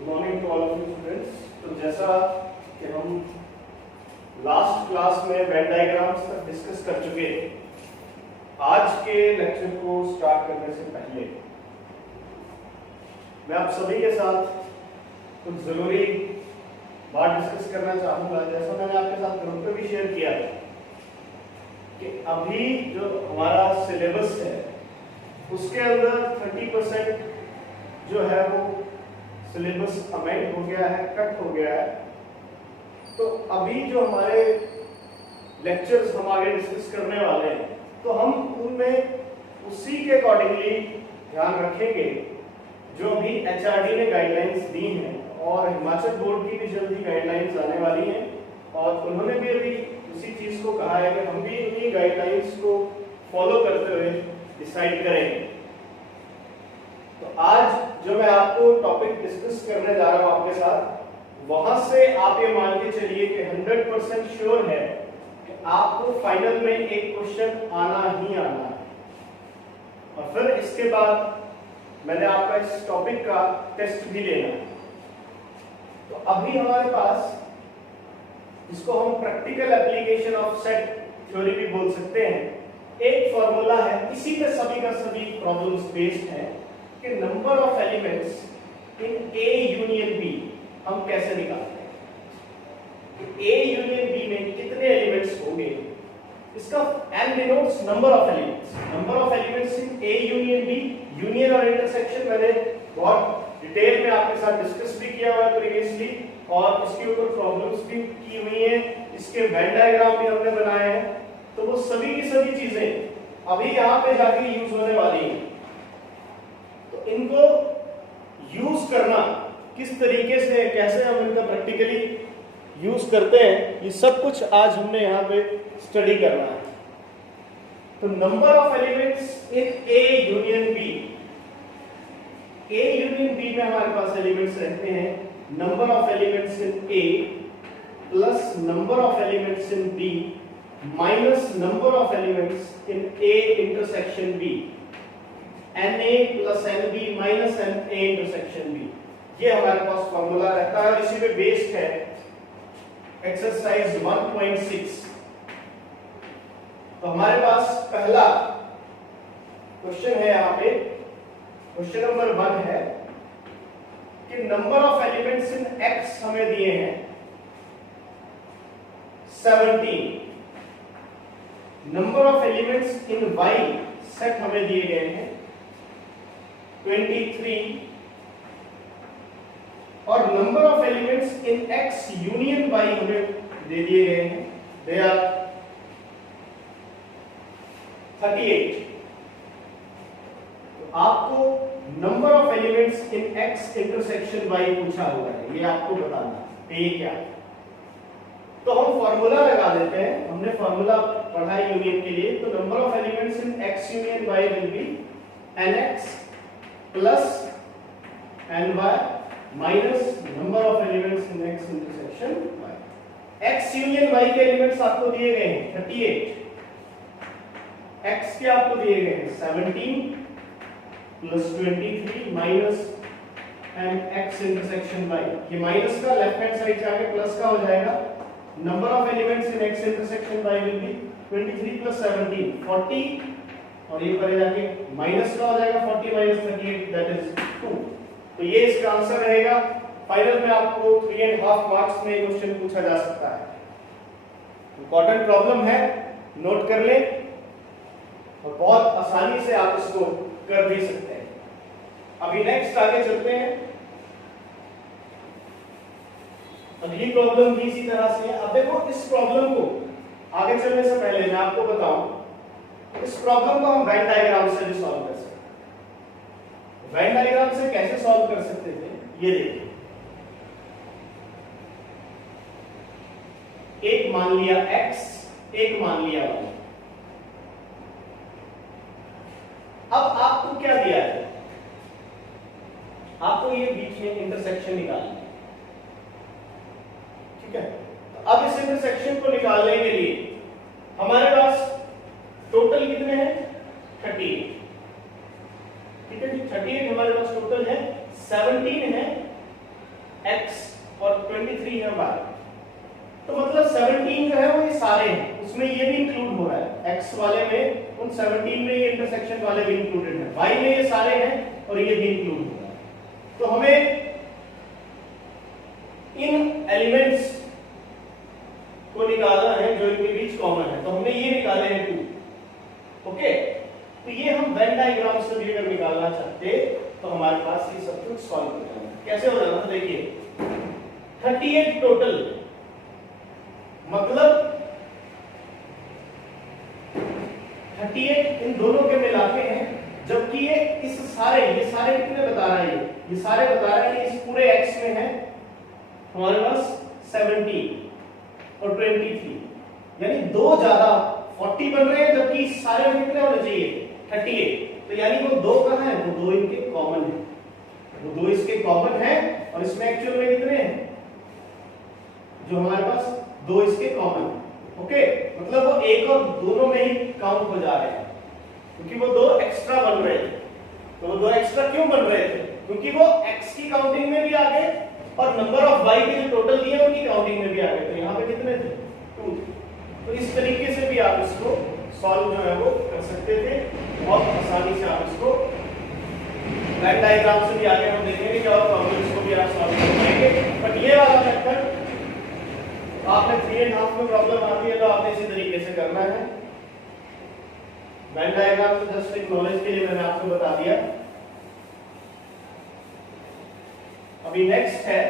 Good morning to all of you students. तो जैसा कि हम लास्ट क्लास में वेन डायग्राम्स तक डिस्कस कर चुके थे, आज के लेक्चर को स्टार्ट करने से पहले मैं आप सभी के साथ कुछ जरूरी बात डिस्कस करना चाहूंगा। जैसा मैंने आपके साथ ग्रुप पे भी शेयर किया था कि अभी जो हमारा सिलेबस है उसके अंदर 30% जो है वो सिलेबस अमेंड हो गया है, कट हो गया है। तो अभी जो हमारे लेक्चर्स हम आगे डिस्कस करने वाले हैं तो हम उनमें उसी के अकॉर्डिंगली ध्यान रखेंगे जो अभी एचआरडी ने गाइडलाइंस दी हैं, और हिमाचल बोर्ड की भी जल्दी गाइडलाइंस आने वाली हैं और उन्होंने भी अभी उसी चीज को कहा है कि हम भी उन्हीं गाइडलाइंस को फॉलो करते हुए डिसाइड करेंगे। तो आज जो मैं आपको टॉपिक डिस्कस करने जा रहा हूं आपके साथ, वहां से आप ये मान के चलिए कि 100% श्योर है कि आपको फाइनल में एक क्वेश्चन आना ही आना है। और फिर इसके बाद मैंने आपका इस टॉपिक का टेस्ट भी लेना है। तो अभी हमारे पास, इसको हम practical application of set theory भी बोल सकते हैं, एक फॉर्मूला है, इसी पे सभी का सभी प्रॉब्लम्स बेस्ड हैं कि number of elements in A union B हम कैसे निकालते हैं कि ए यूनियन बी में कितने एलिमेंट्स होंगे। इसका n denotes number of elements, number of elements in A union B. Union और इंटरसेक्शन मैंने बहुत डिटेल में आपके साथ डिस्कस भी किया हुआ है प्रीवियसली, और इसके ऊपर प्रॉब्लम्स भी की हुई हैं, इसके वेन डायग्राम भी हमने बनाए हैं। तो वो सभी की सभी चीजें अभी यहाँ पे जाके यूज होने वाली हैं। तो इनको यूज करना किस तरीके से, कैसे हम इनका प्रैक्टिकली यूज करते हैं, ये सब कुछ आज हमने यहाँ पे स्टडी करना है। तो number of elements in A union B, A union B में हमारे पास एलिमेंट्स रहते हैं number of elements in A plus number of elements in B minus number of elements in A intersection B, Na plus Nb minus Na intersection B. ये हमारे पास formula रहता है, इसी पे बेस्ड है एक्सरसाइज 1.6। तो हमारे पास पहला क्वेश्चन है, यहाँ पे क्वेश्चन नंबर 1 है कि number of elements in x हमें दिए हैं 17, number of elements in y set हमें दिए गए हैं 23, और number of elements in x union y हमें दे दिए गए हैं, दे आर 38। तो आपको number of elements in x intersection y पूछा हुआ है, ये आपको बताना है ये क्या है। तो हम फॉर्मूला लगा देते हैं, हमने फॉर्मूला पढ़ा है यूनियन के लिए। तो number of elements in x union y will be nx plus ny minus number of elements in x intersection y। x union y के एलिमेंट्स आपको दिए गए हैं 38, x के आपको दिए गए हैं 17 plus 23 minus and x intersection y। ये माइनस का लेफ्ट हैंड साइड जाके प्लस का हो जाएगा। Number of elements in x intersection y will be 23 plus 17 40, और ये परे जाके माइनस का हो जाएगा 40 माइनस 38 दैट इज 2। तो ये इसका आंसर रहेगा। फाइनल में आपको 3.5 मार्क्स में क्वेश्चन पूछा जा सकता है। इंपॉर्टेंट प्रॉब्लम है, नोट कर लें, और बहुत आसानी से आप इसको कर भी सकते हैं। अभी नेक्स्ट आगे चलते हैं। अगली प्रॉब्लम भी इसी तरह से है। अब देखो, इस प्रॉब्लम को आगे चलने से पहले मैं आपको बताऊं, इस प्रॉब्लम को हम वेन डायग्राम से भी सॉल्व कर सकते हैं। वेन डायग्राम से कैसे सॉल्व कर सकते थे, ये देखिए। एक मान लिया x, एक मान लिया y। अब आपको क्या दिया है, आपको ये बीच में इंटरसेक्शन निकालना है, ठीक है। तो अब इस इंटरसेक्शन को निकालने के लिए हमारे पास टोटल कितने हैं 38, ठीक है जी। 38 हमारे पास टोटल है, 17 है x और 23 है y। तो मतलब 17 जो है वो ये सारे हैं, उसमें ये भी इंक्लूड हो रहा है, x वाले में उन 17 में ये इंटरसेक्शन वाले भी इंक्लूडेड है, y में ये सारे हैं और ये भी इंक्लूड हो रहा है। तो हमें इन एलिमेंट्स को निकालना है जो इनके बीच कॉमन है, तो हमने ये निकाले हैं 2। ओके, तो ये हम वेन डायग्राम से भी अगर निकालना चाहते तो हमारे पास ये सब कुछ सॉल्व हो जाना। कैसे हो जाना, देखिए 38 टोटल, मतलब 38 इन दोनों के मिला के हैं, जबकि ये ये सारे कितने बता रहा है, ये सारे बता रहा है इस पूरे x में है हमारे पास 17 और 23, यानी दो ज्यादा 40 बन रहे हैं, जबकि सारे में कितने होने चाहिए 38। तो यानी वो दो कहां है, वो दो इनके कॉमन है, वो दो इसके कॉमन है, और इसमें एक्चुअल में कितने हैं, जो हमारे पास दो इसके कॉमन है। ओके, मतलब वो एक और दोनों में ही काउंट हो जा रहे हैं, क्योंकि वो दो एक्स्ट्रा बन रहे थे। तो वो दो एक्स्ट्रा क्यों बन रहे थे, क्योंकि वो x की काउंटिंग में भी आ गए और नंबर ऑफ y के जो टोटल दिए उनकी काउंटिंग में भी आ गए। तो यहाँ पे कितने थे, 2। तो इस तरीके से भी आप इसको सॉल्व जो है वो कर सकते थे, बहुत आसानी से आप इसको वेन डायग्राम से भी आगे हम देखेंगे कि और प्रॉब्लम्स को भी आप सॉल्व कर पाएंगे। बट ये वाला फैक्टर आपने 3.5 में प्रॉब्लम आती है तो आपने इसी तरीके से करना है। वेन डायग्राम तो जस्ट एक नॉलेज के लिए मैंने आपको बता दिया। अभी नेक्स्ट है,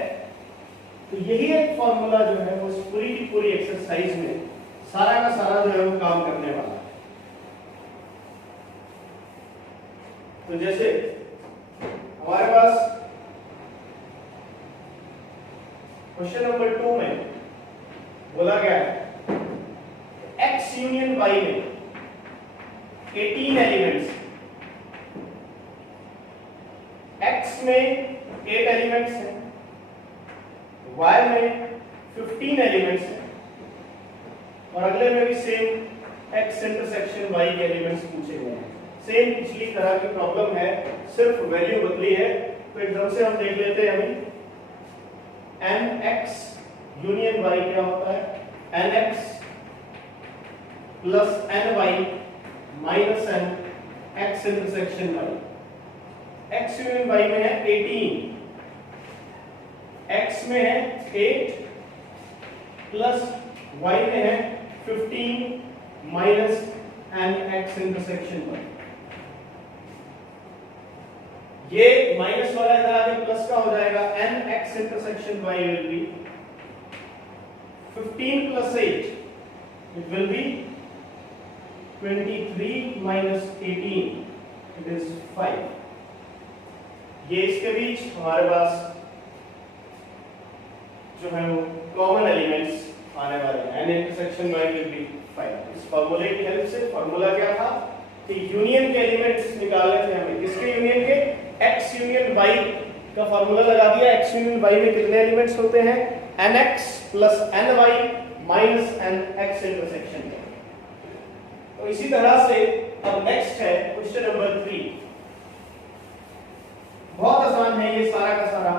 तो यही एक फॉर्मूला जो है वो पूरी की पूरी एक्सरसाइज में सारा का सारा जो है वो काम करने वाला है। तो जैसे हमारे पास क्वेश्चन नंबर 2 में बोला गया है x यूनियन y में 18 एलिमेंट्स, x में 8 एलिमेंट्स हैं, y में 15 एलिमेंट्स हैं, और अगले में भी सेम x इंटरसेक्शन y के एलिमेंट्स पूछे गए हैं। सेम पिछली तरह की प्रॉब्लम है, सिर्फ वैल्यू बदली है। तो एकदम से हम देख लेते हैं अभी nx यूनियन y क्या होता है, nx plus ny minus n x intersection y। x union y में है 18, x में है 8 प्लस y में है 15 minus n x intersection y। ये माइनस वाला इधर आके प्लस का हो जाएगा, n x intersection y will be 15 plus 8, it will be 23 minus 18, it is 5। ये इसके बीच हमारे पास जो है वो कॉमन एलिमेंट्स आने वाले हैं, n intersection y will be 5। इस फॉर्मूले की हेल्प से, फॉर्मूला क्या था कि यूनियन के एलिमेंट्स निकालने थे हमें, किसके यूनियन के, x यूनियन y का फॉर्मूला लगा दिया। x यूनियन y में कितने एलिमेंट्स होते हैं, nx plus ny minus nx intersection. तो इसी तरह से अब नेक्स्ट है क्वेश्चन नंबर 3। बहुत आसान है ये सारा का सारा,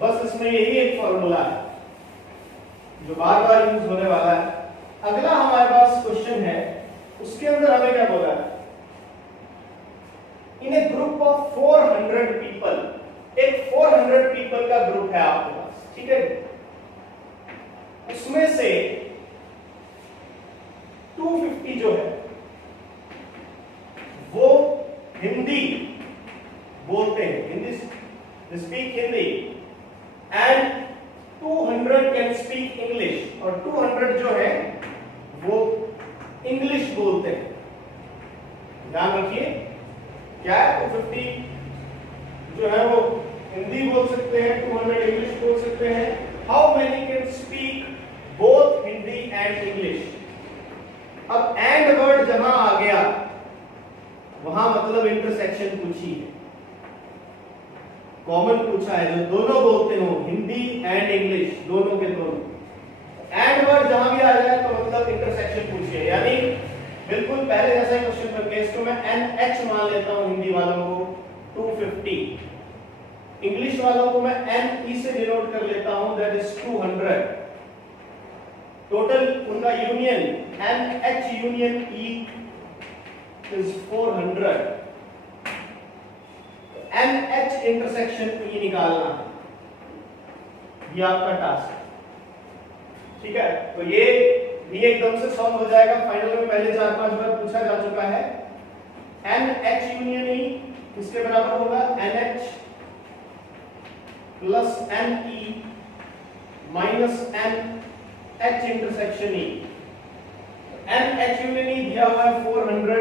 बस इसमें यही एक फॉर्मूला है जो बार बार यूज होने वाला है। अगला हमारे पास क्वेश्चन है, उसके अंदर हमें क्या बोला है, इन ए ग्रुप ऑफ 400 पीपल, एक 400 पीपल का ग्रुप है आपके पास, ठीक है, उसमें से 250 जो है वो हिंदी बोलते हैं, Hindi speak Hindi, and 200 can speak English, और 200 जो है वो इंग्लिश बोलते हैं। ध्यान रखिए क्या है, 250 जो है वो हिंदी बोल सकते हैं, 200 इंग्लिश बोल सकते हैं। How many can speak both Hindi and English. अब एंड वर्ड जहां आ गया वहां मतलब इंटरसेक्शन पूछी है, कॉमन पूछा है, जो दोनों बोलते हो, हिंदी एंड इंग्लिश दोनों के दोनों। एंड वर्ड जहां भी आ जाए तो मतलब इंटरसेक्शन पूछी है, यानी बिल्कुल पहले जैसा ही क्वेश्चन करके इसको मैं NH मान लेता हूं हिंदी वालों को 250, इंग्लिश वालों को मैं NE से डिनोट कर लेता हूं, दैट इज 200। टोटल उनका union NH union E is 400। NH intersection E निकालना है, ये आपका टास्क है, ठीक है। तो ये भी एकदम से सॉल्व हो जाएगा। फाइनल में पहले 4-5 बार पूछा जा चुका है। NH यूनियन E किसके बराबर होगा? NH plus NE minus NH intersection E। NH union E दिया हुआ है 400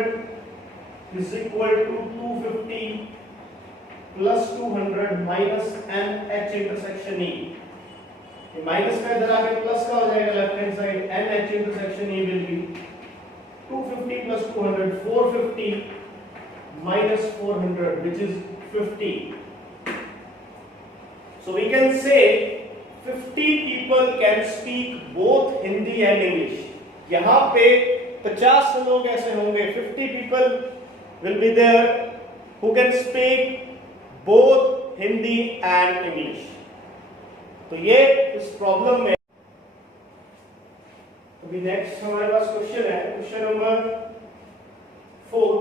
is equal to 250 plus 200 minus NH intersection E। ये माइनस का इधर आके प्लस का हो जाएगा left hand side. NH intersection E will be 250 plus 200 450 minus 400 which is 50. So we can say 50 people can speak both Hindi and English. यहाँ पे 50 लोग ऐसे होंगे, 50 people will be there who can speak both Hindi and English. तो ये इस problem में अभी नेक्स्ट हमारे पास क्वेश्चन है, क्वेश्चन नंबर 4,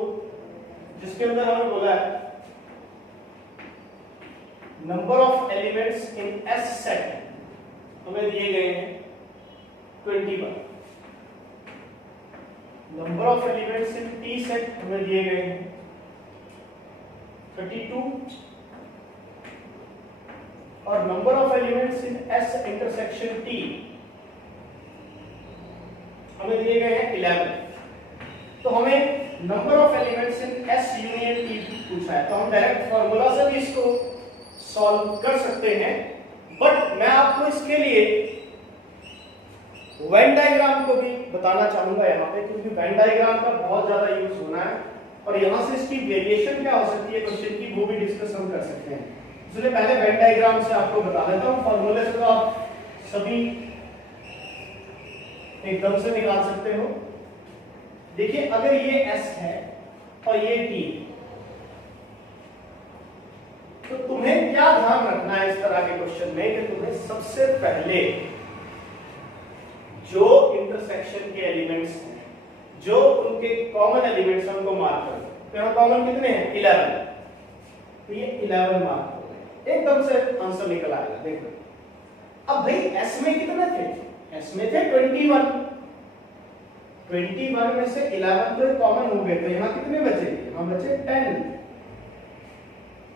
जिसके अंदर हमें बोला है number of elements in S set हमें दिए गए हैं 21। Number of elements in T set हमें दिए गए हैं 32 और number of elements in S intersection T हमें दिए गए हैं 11। तो हमें number of elements in S union T पूछा है, तो हम डायरेक्ट फार्मूला से भी इसको सॉल्व कर सकते हैं, बट मैं आपको इसके लिए वेन डायग्राम को भी बताना चाहूंगा यहाँ पे, क्योंकि वेन डायग्राम का बहुत ज्यादा यूज होना है और यहाँ से इसकी वेरिएशन क्या हो सकती है क्वेश्चन की, वो भी डिस्कस हम कर सकते हैं। इसलिए पहले वेन डायग्राम से आपको बता देता हूँ, फार्मूले से तो आप सभी एकदम से निकाल सकते हो। देखिए अगर ये S है और ये T, तो तुम्हें क्या ध्यान रखना है इस तरह के क्वेश्चन में कि तुम्हें सबसे पहले जो इंटरसेक्शन के एलिमेंट्स हैं, जो उनके कॉमन एलिमेंट्स हैं उनको मार्क करो। तो यहां कॉमन कितने हैं? 11। तो ये 11 मार्क हो गए, एकदम से आंसर निकल आएगा। देखो अब भाई S में कितने थे? S में थे 21 में से 11 तो कॉमन हो गए, तो यहाँ कितने बचे? यहाँ बचे 10।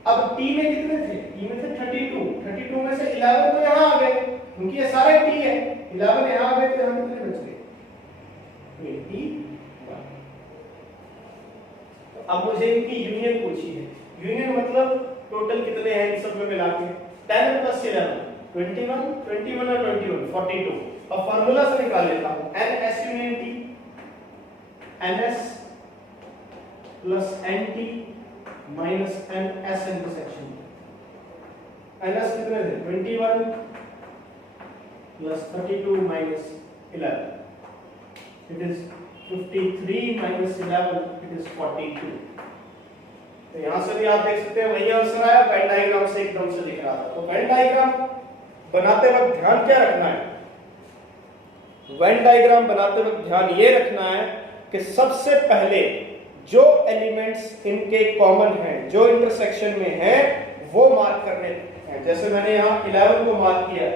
अब T में कितने थे? T में थे 32 में से 11 तो यहाँ आ गए, क्योंकि ये सारे T है। 11 यहाँ आ गए, तो यहाँ कितने बच गए? 21। तो अब मुझे इनकी यूनियन पूछी है। यूनियन मतलब टोटल कितने हैं इन सब में मिला के? 10 प्लस 11 21 और 21 42। अब फार्मूला से निकाल लेता हूं, NS union T NS plus NT minus NS intersection. NS कितने थे? 21 plus 32 minus 11, it is 53 minus 11, it is 42। तो यहां से भी आप देख सकते हैं वही आंसर आया। वेन डायग्राम से एकदम से लिख रहा था। तो वेन डायग्राम बनाते वक्त ध्यान क्या रखना है? वेन डायग्राम बनाते वक्त ध्यान ये रखना है कि सबसे पहले जो एलिमेंट्स इनके कॉमन हैं, जो इंटरसेक्शन में हैं, वो मार्क करने हैं। जैसे मैंने यहाँ 11 को मार्क किया,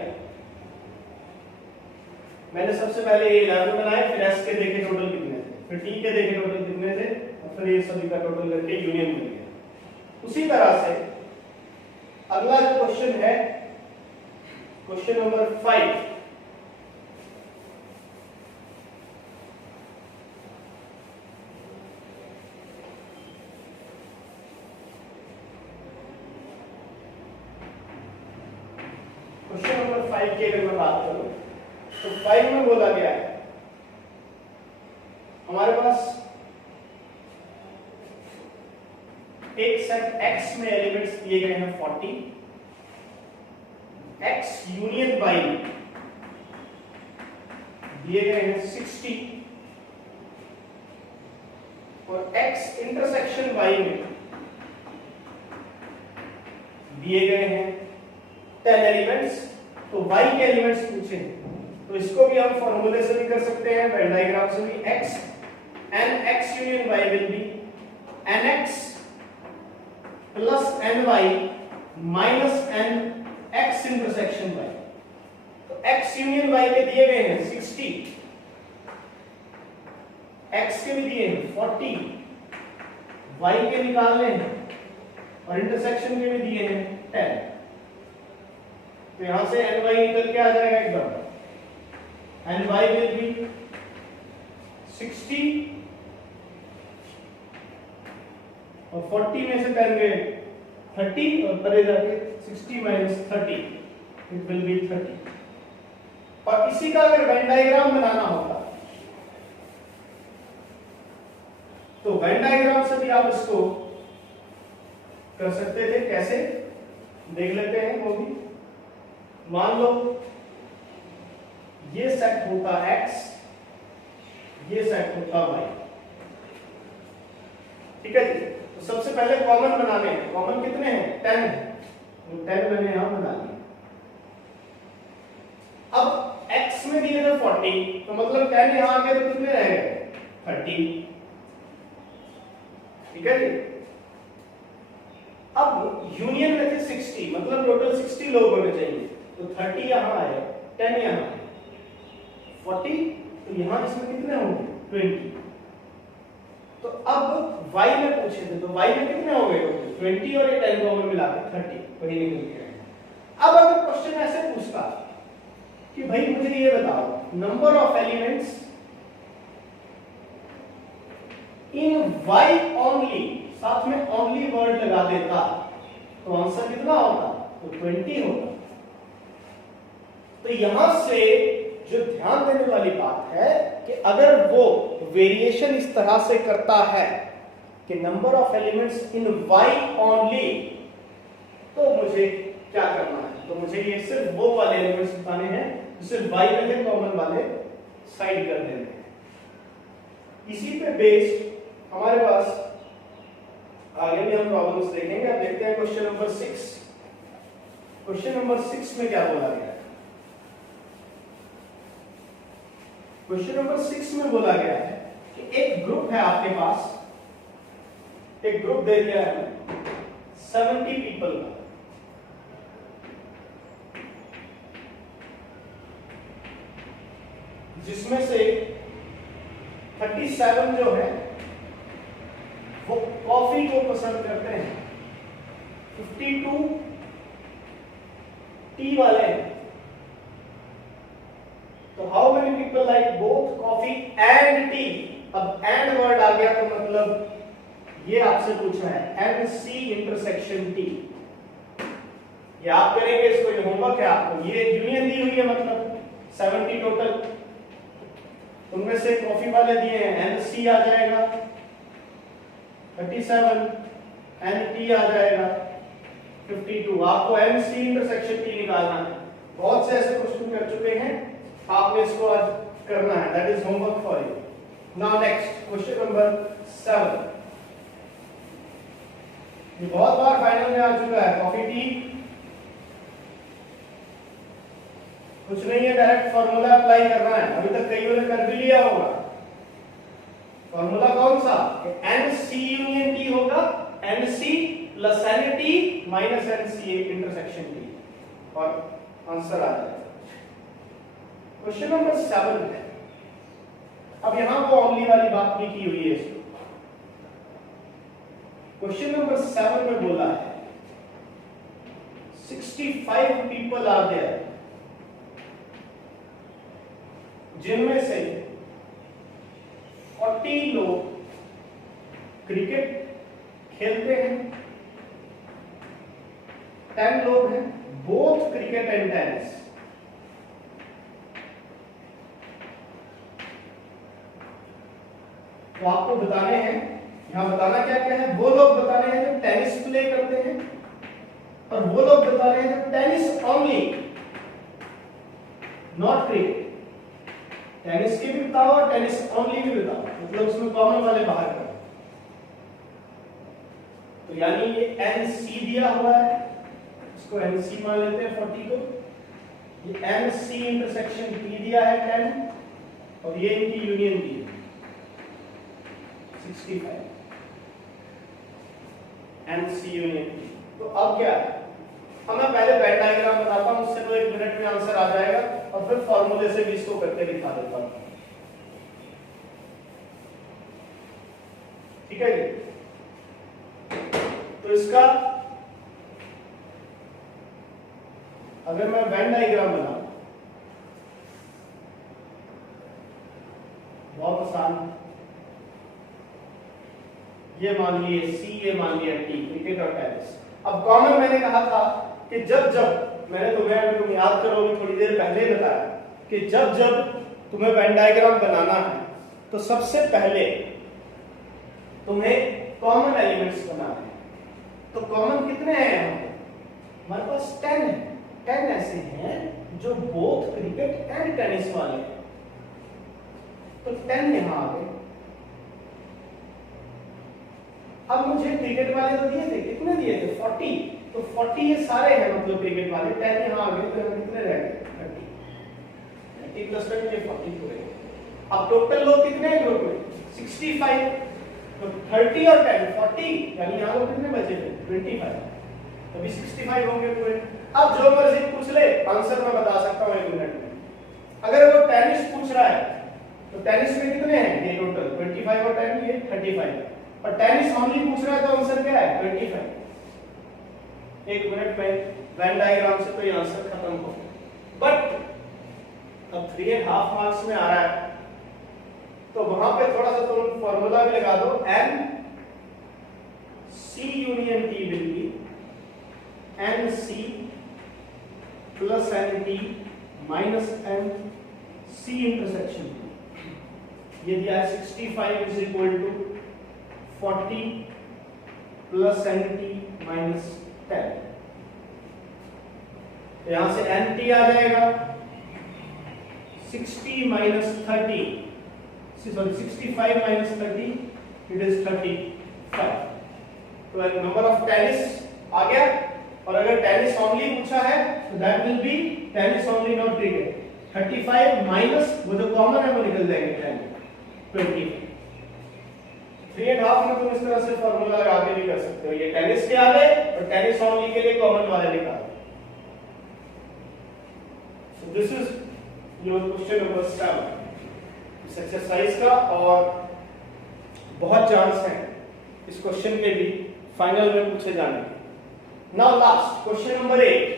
मैंने सबसे पहले ये 11 बनाए, फिर S के देखे टोटल कितने थे, फिर T के देखे टोटल कितने थे, और फिर ये सभी का टोटल करके यूनियन मिल गया। उसी तरह से अगला जो क्वेश्चन है, क्वेश्चन नंबर 5, क्वेश्चन नंबर 5 की अगर मैं बात करूं तो 5 में बोला गया है हमारे पास एक सेट X में एलिमेंट्स दिए गए हैं 40, X यूनियन Y में दिए गए हैं 60 और X इंटरसेक्शन Y में दिए गए हैं 10 एलिमेंट्स, तो y के एलिमेंट्स पूछे, तो इसको भी हम फॉर्मूले से भी कर सकते हैं, वेन डायग्राम से भी। x n x union y will be nx plus ny minus n x intersection y। तो x यूनियन y के दिए गए हैं 60, x के भी दिए हैं 40, y के निकालने हैं और इंटरसेक्शन के भी दिए हैं 10। तो यहां से ny निकल के आ जाएगा एकदम, ny विल बी 60 और 40 में से 10 गए 30 और परे जाके 60 माइनस 30 इट विल बी 30। और इसी का अगर वेन डायग्राम बनाना होता तो वेन डायग्राम से भी आप इसको कर सकते थे। कैसे देख लेते हैं वो भी। मान लो ये सेट होता x, ये सेट होता y, ठीक है जी। तो सबसे पहले कॉमन बनाने हैं। कॉमन कितने हैं? 10 है, तो 10 मैंने यहां बना लिया। अब x में दिए थे 40, तो मतलब 10 यहां आ गए तो कितने रह गए? 30, ठीक है जी। अब यूनियन में थे 60, मतलब टोटल 60 लोग होने चाहिए, तो 30 यहां आए, 10 यहां, 40, तो यहां इसमें कितने होंगे? 20। तो अब y में पूछे थे, तो y में कितने हो गए? 20 और ये 10 को मिला के 30, वही निकल के आए। अब अगर क्वेश्चन ऐसे पूछता कि भाई मुझे ये बताओ number of elements in y only, साथ में ओनली वर्ड लगा देता, तो आंसर कितना होता? तो 20 होता। तो यहां से जो ध्यान देने वाली बात है कि अगर वो वेरिएशन इस तरह से करता है कि number of elements in y only, तो मुझे क्या करना है? तो मुझे ये सिर्फ वो वाले एलिमेंट्स बताने हैं जो सिर्फ y में है, कॉमन वाले साइड कर देने हैं। इसी पे बेस्ड हमारे पास आगे भी हम प्रॉब्लम्स देखेंगे। अब देखते हैं क्वेश्चन नंबर 6। क्वेश्चन नंबर 6 में क्या बोला गया है? क्वेश्चन नंबर 6 में बोला गया है कि एक ग्रुप है आपके पास, एक ग्रुप दे दिया है 70 पीपल का, जिसमें से 37 जो है वो कॉफी को पसंद करते हैं, 52 टी वाले हैं। तो how many people like both coffee and T? अब एंड वर्ड आ गया तो मतलब ये आपसे पूछा है एंड सी इंटरसेक्शन टी। ये आप करेंगे, इसको ये होमवर्क है आपको। ये यूनियन दी हुई है, मतलब 70 टोटल, उनमें से कॉफी वाले दिए हैं, एंड सी आ जाएगा 37, एंड टी आ जाएगा 52। आपको एंड सी इंटरसेक्शन टी निकालना है। बहुत से ऐसे क्वेश्चन कर चुके हैं, आपने इसको आज करना है, that is homework for you. Now next question number 7। ये बहुत बार फाइनल में आ चुका है, कॉफी टी कुछ नहीं है, डायरेक्ट फॉर्मूला अप्लाई करना है। अभी तक कईयों ने कर भी लिया होगा। फॉर्मूला कौन सा? एन सी यूनियन टी होगा, n c plus n t minus n c intersection t, और आंसर आ जाएगा। क्वेश्चन नंबर 7 है। अब यहां वो ओनली वाली बात भी की हुई है इसको। क्वेश्चन नंबर 7 में बोला है 65 पीपल आर देयर, जिनमें से 40 लोग क्रिकेट खेलते हैं, 10 लोग हैं बोथ क्रिकेट एंड टेनिस। तो आपको बताने हैं, यहां बताना क्या क्या है? वो लोग बताने हैं जो टेनिस प्ले करते हैं, और वो लोग बताने हैं जो tennis only, not cricket. Tennis की भी बताओ और टेनिस ओनली भी बताओ, मतलब उसमें कॉमन वाले बाहर करो। तो यानी ये एन सी दिया हुआ है, इसको NC मान लेते हैं 40 को। ये NC इंटरसेक्शन T दिया है 10 और ये इनकी यूनियन दी है 65 NC यूनियन T। तो अब क्या है, अब मैं पहले वेन डायग्राम बताता हूं, उससे तो 1 मिनट में आंसर आ जाएगा और फिर फॉर्मूले से भी इसको करके दिखा देता हूं। ठीक है जी। तो इसका अगर मैं वेन डायग्राम बनाऊं, बहुत आसान, ये मान लिए C, ये मान लिया T, क्रिकेट और टेनिस। अब कॉमन मैंने कहा था कि जब जब मैंने तुम याद करोगे थोड़ी देर पहले बताया कि जब जब तुम्हें वेन डायग्राम बनाना है तो सबसे पहले तुम्हें कॉमन एलिमेंट्स बनाने हैं। तो कॉमन कितने हैं? हमारे पास 10 है। 10 ऐसे हैं जो बोथ क्रिकेट एंड टेनिस वाले हैं, तो 10 यहां आ गए। अब मुझे क्रिकेट वाले तो दिए थे, कितने दिए थे? 40। तो 40 ये सारे हैं, मतलब क्रिकेट वाले। 10 यहां आ गए, तो यहां कितने रह गए? 30 प्लस 10 ये 40 हो गए। अब टोटल लोग कितने हैं ग्रुप में? 65। तो 30 और 10 40, यानी यहां लोग कितने बचे थे? 25। तभी 65 होंगे पूरे। अब जो मर्जी पूछ ले, आंसर मैं बता सकता हूं 1 मिनट में। अगर वो टेनिस पूछ रहा है तो टेनिस में कितने हैं? ये टोटल 25 और 10 ये 35, और टेनिस ओनली पूछ रहा है तो आंसर क्या है? 25। 1 मिनट में वेन डायग्राम से तो ये आंसर खत्म हो। बट अब 3.5 मार्क्स में आ रहा है तो वहां पे थोड़ा सा तुम फॉर्मूला भी लगा दो। N C union T will be N C plus N T minus N C intersection T। ये दिया है 65 is equal to 40 plus N T minus 10। तो यहां से N T आ जाएगा 60 minus 30, sorry 65 minus 30, it is 35। तो नंबर ऑफ टेनिस आ गया, और अगर टेनिस ओनली पूछा है तो that will be tennis only not cricket. 35 minus वो जो कॉमन है वो निकल जाएंगे 20। 3.5 में तुम इस तरह से फॉर्मूला लगा के भी कर सकते हो। ये टेनिस के आ गए और टेनिस ओनली के लिए कॉमन वाले निकाल। So this is your question number 7 इस एक्सरसाइज का, और बहुत चांस है इस क्वेश्चन के भी फाइनल में पूछे जाने। Now last question number 8,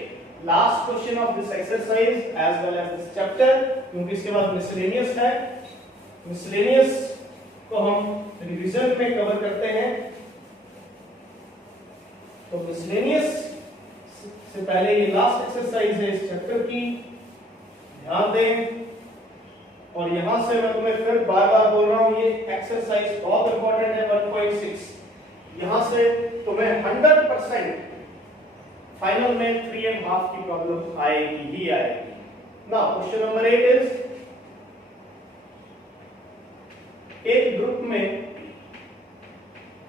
last question of this exercise as well as this chapter, क्योंकि इसके बाद मिसलेनियस है। मिसलेनियस को हम रिवीजन में कवर करते हैं। तो मिसलेनियस से पहले ये लास्ट एक्सरसाइज है इस चैप्टर की, ध्यान दें। और यहां से मैं तुम्हें फिर बार बार बोल रहा हूं, ये एक्सरसाइज बहुत इंपॉर्टेंट है 1.6। यहां से तुम्हें 100% फाइनल में 3.5 की प्रॉब्लम आएगी ही आएगी। नाउ क्वेश्चन नंबर 8 इज, एक ग्रुप में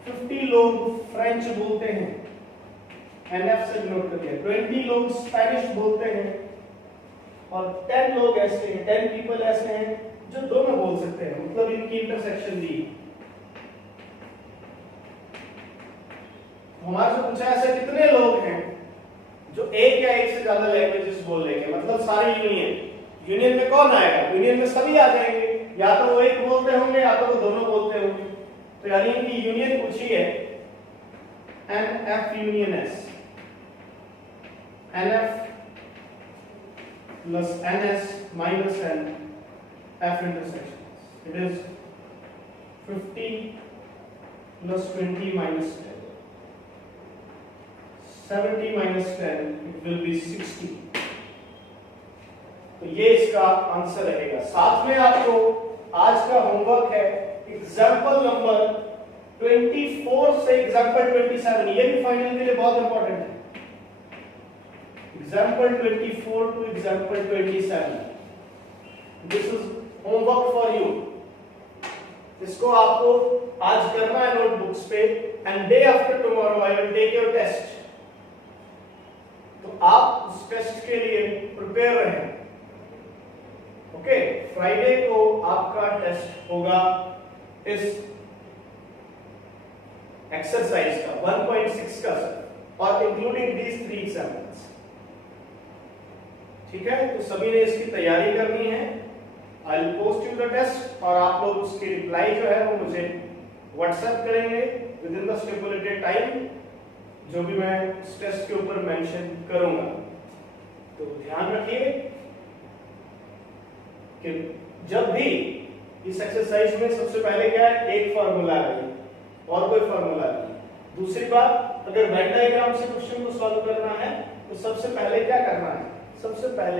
50 लोग फ्रेंच बोलते हैं, NF से नोट करिए। 20 लोग स्पेनिश बोलते हैं और 10 लोग ऐसे हैं, 10 पीपल ऐसे हैं जो दोनों बोल सकते हैं, मतलब इनकी इंटरसेक्शन दी। हमारे से पूछा ऐसे कितने लोग हैं जो एक या एक से ज्यादा लैंग्वेजेस बोल लेंगे, मतलब सारी यूनियन में कौन आएगा? यूनियन में सभी आ जाएंगे, या तो वो एक बोलते होंगे या तो वो दोनों बोलते होंगे। तो यानी इनकी यूनियन पूछी है NF union S, NF plus NS minus N F intersections. It is 50 plus 20 minus 10. 70 minus 10, it will be 60. तो ये इसका आंसर रहेगा। साथ में आपको आज का होमवर्क है एग्जाम्पल नंबर 24 से एग्जाम्पल 27, ये भी फाइनल के लिए बहुत इंपॉर्टेंट है। Example 24 to example 27. This is homework for you. इसको आपको आज करना है नोटबुक्स पे, and day after tomorrow I will take your test. तो उस टेस्ट के लिए प्रिपेयर रहें। ओके, फ्राइडे को आपका टेस्ट होगा इस एक्सरसाइज का 1.6 का सर, और इंक्लूडिंग दीज 3 एग्जाम्पल्स। ठीक है, तो सभी ने इसकी तैयारी करनी है। I will post you the test, और आप लोग उसकी रिप्लाई जो है वो मुझे व्हाट्सएप करेंगे with in the stipulated time, जो भी मैं इस टेस्ट के ऊपर मेंशन करूंगा। तो ध्यान रखिए कि जब भी इस एक्सरसाइज में सबसे पहले क्या है, एक फार्मूला है और कोई फार्मूला नहीं। दूसरी बात, अगर वेन डायग्राम से क्वेश्चन को सॉल्व करना है तो सबसे पहले क्या करना है, सबसे पहले